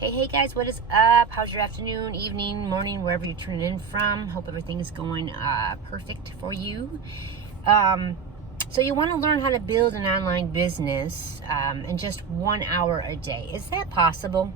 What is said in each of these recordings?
Hey guys, what is up? How's your afternoon, evening, morning, wherever you're tuning in from? Hope everything is going perfect for you. So you want to learn how to build an online business in just 1 hour a day. Is that possible?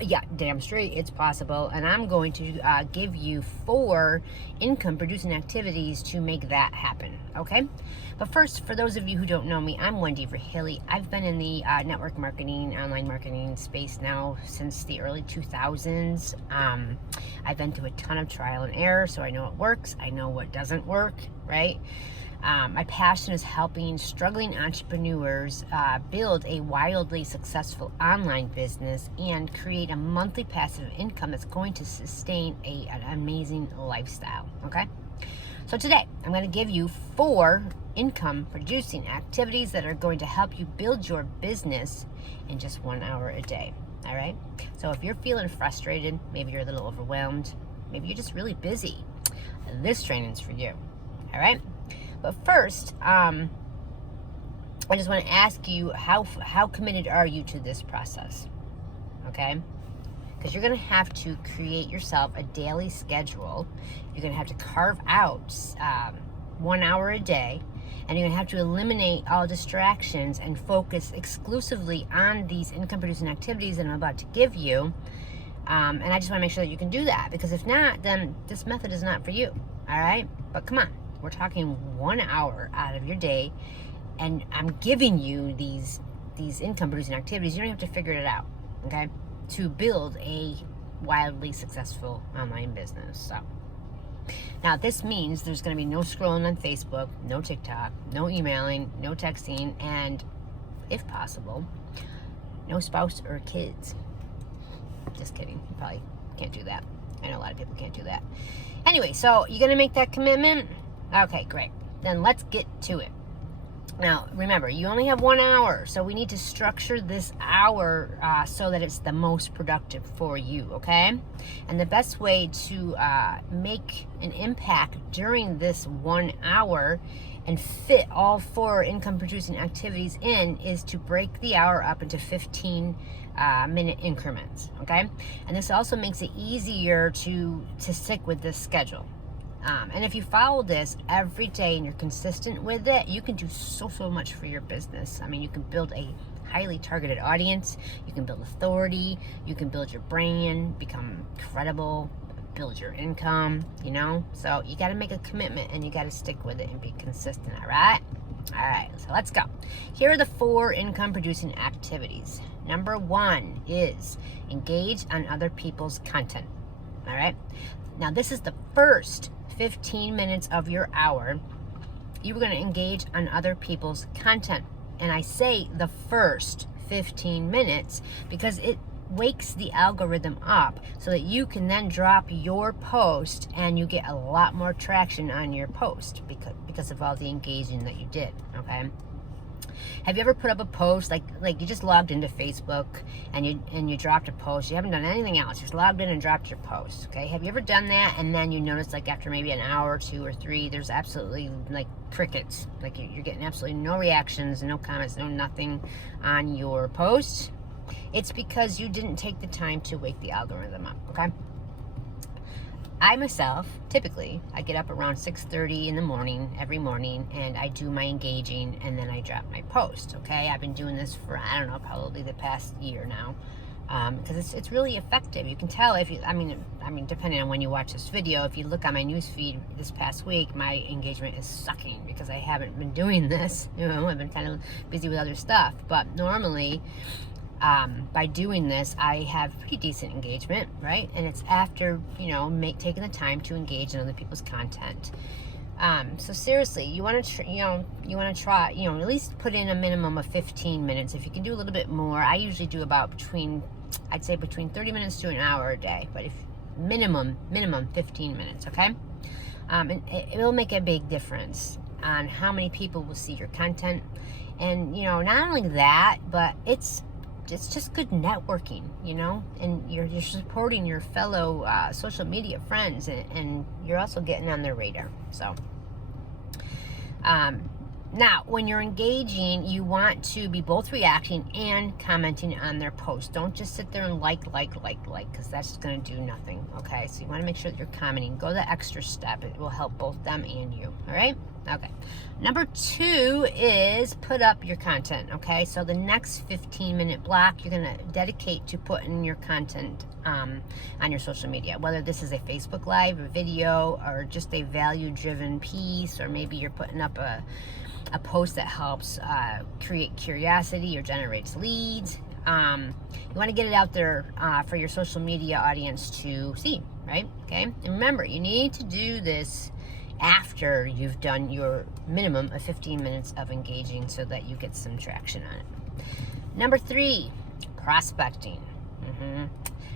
Yeah, damn straight it's possible. And I'm going to give you 4 income producing activities to make that happen, okay? But first, for those of you who don't know me, I'm Wendy Rahilly. I've been in the network marketing, online marketing space now since the early 2000s. I've been through a ton of trial and error, so I know what works, I know what doesn't work, right? My passion is helping struggling entrepreneurs build a wildly successful online business and create a monthly passive income that's going to sustain an amazing lifestyle, okay? So today, I'm going to give you 4 income producing activities that are going to help you build your business in just 1 hour a day, all right? So if you're feeling frustrated, maybe you're a little overwhelmed, maybe you're just really busy, this training's for you, all right? But first, I just want to ask you, how committed are you to this process, okay? Because you're going to have to create yourself a daily schedule. You're going to have to carve out 1 hour a day, and you're going to have to eliminate all distractions and focus exclusively on these income-producing activities that I'm about to give you. And I just want to make sure that you can do that, because if not, then this method is not for you, all right? But come on. We're talking 1 hour out of your day, and I'm giving you these income producing activities. You don't have to figure it out, okay, to build a wildly successful online business. So now this means there's going to be no scrolling on Facebook, no TikTok, no emailing, no texting, and if possible, no spouse or kids. Just kidding. You probably can't do that. I know a lot of people can't do that. Anyway, so you're going to make that commitment? Okay, great. Then let's get to it. Now, remember, you only have 1 hour, so we need to structure this hour so that it's the most productive for you, okay? And the best way to make an impact during this 1 hour and fit all 4 income-producing activities in is to break the hour up into 15-minute increments, okay? And this also makes it easier to stick with this schedule. And if you follow this every day and you're consistent with it, you can do so much for your business. I mean, you can build a highly targeted audience, you can build authority, you can build your brand, become credible, build your income, you know? So you got to make a commitment and you got to stick with it and be consistent, all right? All right, so let's go. Here are the 4 income producing activities. Number 1 is engage on other people's content, all right? Now, this is the first 15 minutes of your hour. You're going to engage on other people's content. And I say the first 15 minutes because it wakes the algorithm up so that you can then drop your post and you get a lot more traction on your post because of all the engaging that you did, okay? Have you ever put up a post like you just logged into Facebook and you dropped a post? You haven't done anything else. You just logged in and dropped your post. Okay. Have you ever done that and then you notice like after maybe an hour or 2 or 3, there's absolutely like crickets. Like you're getting absolutely no reactions, no comments, no nothing on your post. It's because you didn't take the time to wake the algorithm up. Okay. I myself, typically, I get up around 6:30 in the morning, every morning, and I do my engaging, and then I drop my post, okay? I've been doing this for, I don't know, probably the past year now, because it's really effective. You can tell if you, I mean, depending on when you watch this video, if you look on my news feed this past week, my engagement is sucking because I haven't been doing this. You know, I've been kind of busy with other stuff, but normally, by doing this, I have pretty decent engagement, right? And it's after, you know, taking the time to engage in other people's content. So seriously, you want to, try, at least put in a minimum of 15 minutes. If you can do a little bit more, I usually do about I'd say between 30 minutes to an hour a day, but if minimum 15 minutes, okay? And it will make a big difference on how many people will see your content. And, not only that, but it's just good networking, and you're supporting your fellow social media friends, and you're also getting on their radar. So Now, when you're engaging, you want to be both reacting and commenting on their post. Don't just sit there and like, because that's going to do nothing, okay? So you want to make sure that you're commenting. Go the extra step. It will help both them and you, all right? Okay. Number 2 is put up your content, okay? So the next 15-minute block, you're going to dedicate to putting your content on your social media, whether this is a Facebook Live, a video, or just a value-driven piece, or maybe you're putting up a post that helps create curiosity or generates leads. You want to get it out there for your social media audience to see, right? Okay. And remember, you need to do this after you've done your minimum of 15 minutes of engaging so that you get some traction on it. Number 3, prospecting.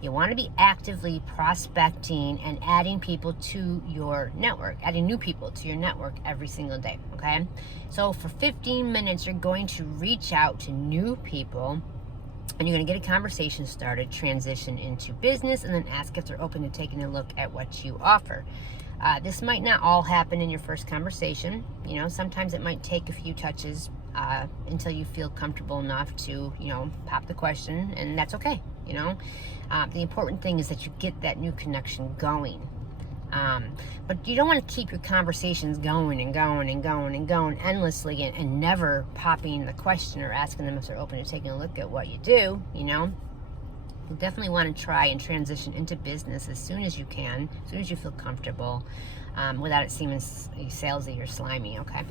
You want to be actively prospecting and adding people to your network, adding new people to your network every single day, okay? So for 15 minutes, you're going to reach out to new people and you're going to get a conversation started, transition into business, and then ask if they're open to taking a look at what you offer. This might not all happen in your first conversation. You know, sometimes it might take a few touches until you feel comfortable enough to, pop the question, and that's okay, The important thing is that you get that new connection going. But you don't want to keep your conversations going endlessly and never popping the question or asking them if they're open to taking a look at what you do, You definitely want to try and transition into business as soon as you can, as soon as you feel comfortable, without it seeming salesy or slimy, okay?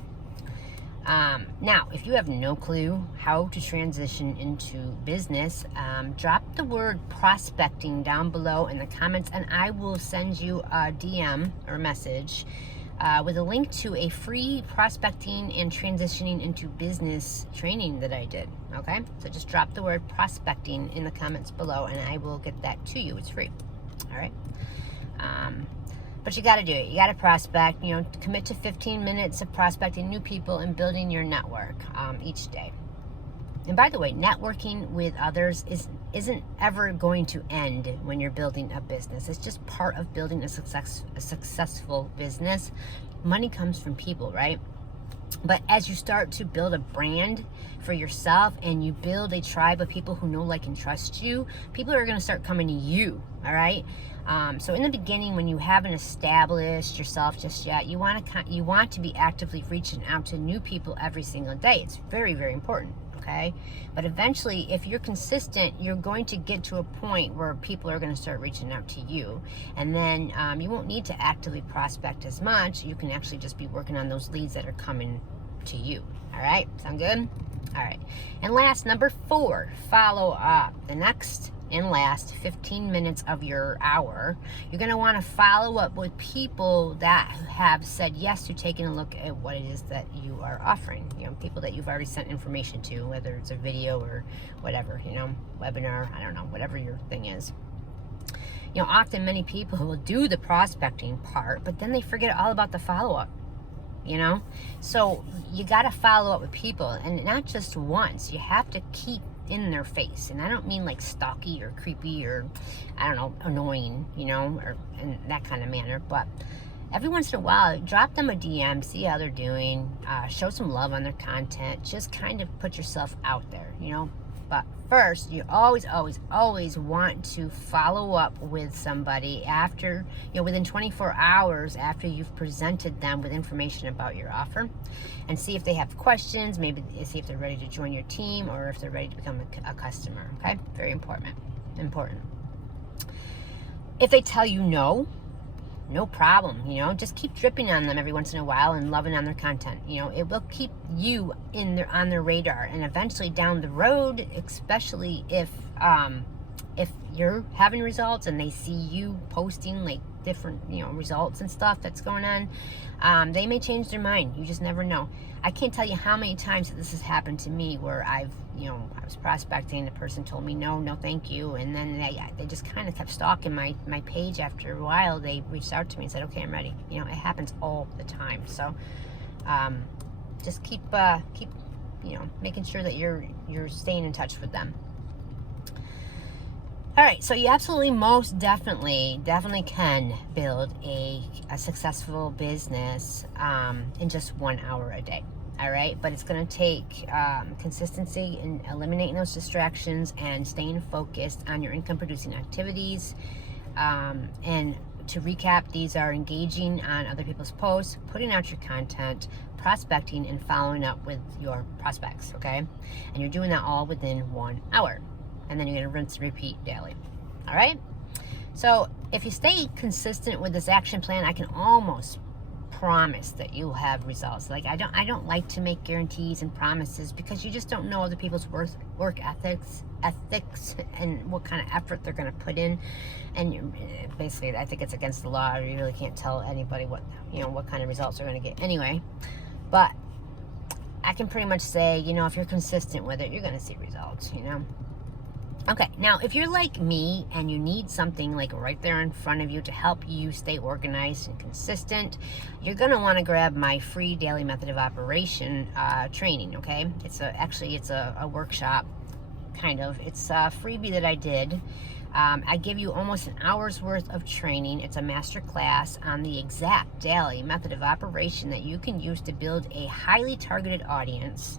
Now, if you have no clue how to transition into business, drop the word prospecting down below in the comments, and I will send you a DM or message with a link to a free prospecting and transitioning into business training that I did, okay? So just drop the word prospecting in the comments below, and I will get that to you. It's free, all right? But you got to do it. You got to prospect, commit to 15 minutes of prospecting new people and building your network each day. And by the way, networking with others isn't ever going to end when you're building a business. It's just part of building a successful business. Money comes from people, right? But as you start to build a brand for yourself and you build a tribe of people who know, like, and trust you, people are going to start coming to you, all right? So in the beginning, when you haven't established yourself just yet, you want to be actively reaching out to new people every single day. It's very, very important, okay? But eventually, if you're consistent, you're going to get to a point where people are going to start reaching out to you. And then you won't need to actively prospect as much. You can actually just be working on those leads that are coming to you. All right? Sound good? All right. And last, number 4, follow up. The next and last 15 minutes of your hour, you're going to want to follow up with people that have said yes to taking a look at what it is that you are offering. People that you've already sent information to, whether it's a video or whatever, webinar, I don't know, whatever your thing is. Often many people will do the prospecting part, but then they forget all about the follow-up. So you got to follow up with people, and not just once. You have to keep in their face, and I don't mean like stalky or creepy or I don't know, annoying, or in that kind of manner, but every once in a while, drop them a DM, see how they're doing, show some love on their content, just kind of put yourself out there, But first, you always want to follow up with somebody after, within 24 hours after you've presented them with information about your offer, and see if they have questions, maybe see if they're ready to join your team or if they're ready to become a customer, okay? Very important. If they tell you no problem, just keep dripping on them every once in a while and loving on their content. It will keep you on their radar, and eventually down the road, especially if you're having results and they see you posting like different results and stuff that's going on, they may change their mind. You just never know. I can't tell you how many times that this has happened to me where I was prospecting, the person told me no thank you, and then they just kind of kept stalking my page. After a while, they reached out to me and said, okay, I'm ready. It happens all the time. So just keep making sure that you're staying in touch with them. All right, so you absolutely, most definitely can build a successful business in just 1 hour a day. all right? But it's going to take consistency in eliminating those distractions and staying focused on your income producing activities. And to recap, these are engaging on other people's posts, putting out your content, prospecting, and following up with your prospects, okay? And you're doing that all within 1 hour. And then you're going to rinse and repeat daily, all right? So if you stay consistent with this action plan, I can almost promise that you'll have results. Like I don't like to make guarantees and promises because you just don't know other people's work ethics and what kind of effort they're going to put in. And basically, I think it's against the law. You really can't tell anybody what kind of results they're going to get anyway. But I can pretty much say, if you're consistent with it, you're going to see results. Okay, now if you're like me and you need something like right there in front of you to help you stay organized and consistent, you're going to want to grab my free daily method of operation training, okay? It's a workshop, kind of. It's a freebie that I did. I give you almost an hour's worth of training. It's a master class on the exact daily method of operation that you can use to build a highly targeted audience,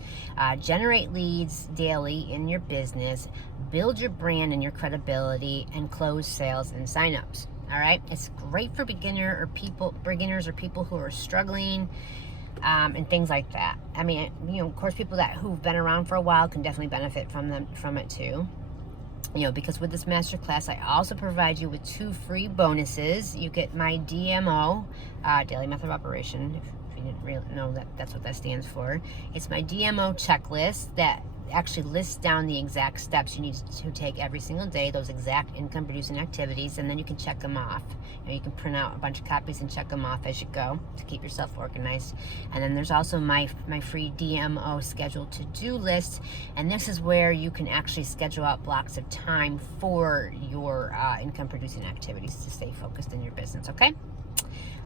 generate leads daily in your business, build your brand and your credibility, and close sales and signups. All right, it's great for beginners or people who are struggling, and things like that. I mean, of course, people who've been around for a while can definitely benefit from it too. Because with this masterclass, I also provide you with 2 free bonuses. You get my DMO, Daily Method of Operation, if you didn't really know that's what that stands for. It's my DMO checklist that actually lists down the exact steps you need to take every single day, those exact income producing activities, and then you can check them off. You can print out a bunch of copies and check them off as you go to keep yourself organized. And then there's also my free DMO scheduled to-do list, and this is where you can actually schedule out blocks of time for your income producing activities to stay focused in your business, okay?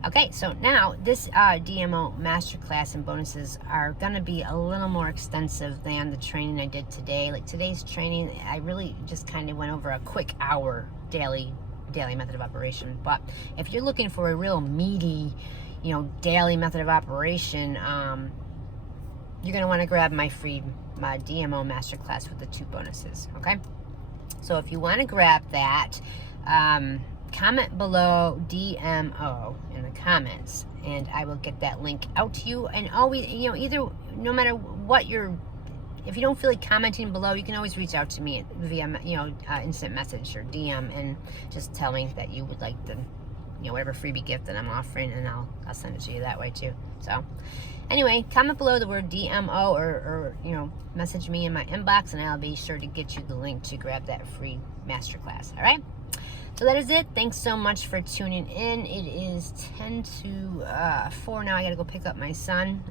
Okay, so now this DMO masterclass and bonuses are going to be a little more extensive than the training I did today. Like today's training, I really just kind of went over a quick hour daily method of operation. But if you're looking for a real meaty, daily method of operation, you're going to want to grab my DMO masterclass with the 2 bonuses, okay? So if you want to grab that, comment below DMO in the comments, and I will get that link out to you. And always, no matter what if you don't feel like commenting below, you can always reach out to me via, instant message or DM and just tell me that you would like the, whatever freebie gift that I'm offering, and I'll send it to you that way too. So anyway, comment below the word DMO or message me in my inbox, and I'll be sure to get you the link to grab that free masterclass. All right. So that is it. Thanks so much for tuning in. It is 10 to 4 now. I got to go pick up my son.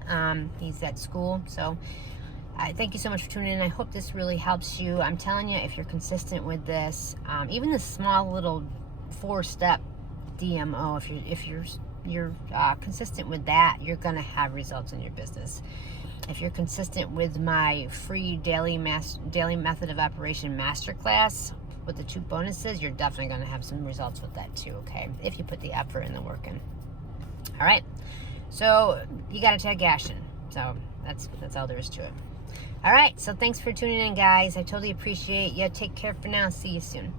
He's at school. So thank you so much for tuning in. I hope this really helps you. I'm telling you, if you're consistent with this, even the small little 4-step DMO, if you're consistent with that, you're going to have results in your business. If you're consistent with my free daily method of operation masterclass with the 2 bonuses, you're definitely going to have some results with that too, okay? If you put the effort and the work in. All right. So you got to take action. So that's all there is to it. All right. So thanks for tuning in, guys. I totally appreciate you. Take care for now. See you soon.